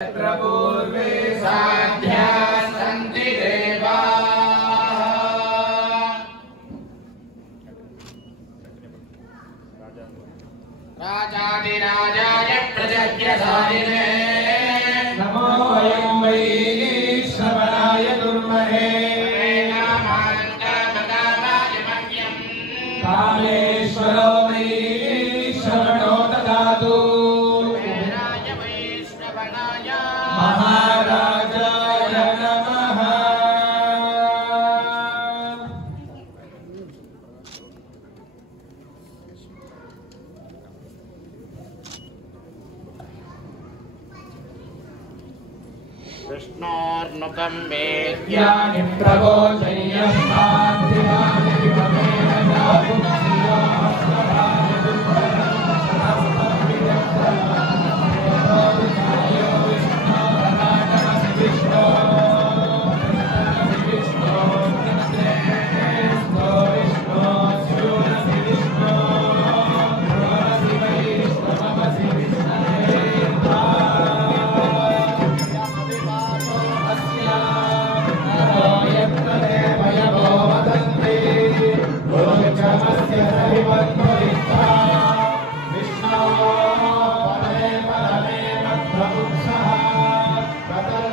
पूर्वे साध्या सन्ति राजाधिराजाय प्रजज्ञधारिणे नमो वयं वै श्रवणाय दुर्महे कामेश्वरो वै श्रवणो ददातु महाराजाय नमः। कृष्णोर्नुकं वेद्य यानि प्रवोचय्यस्माद्दिवानि विभवेन जातुस्यो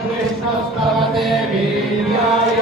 विष्णुस्तवते वीर्याय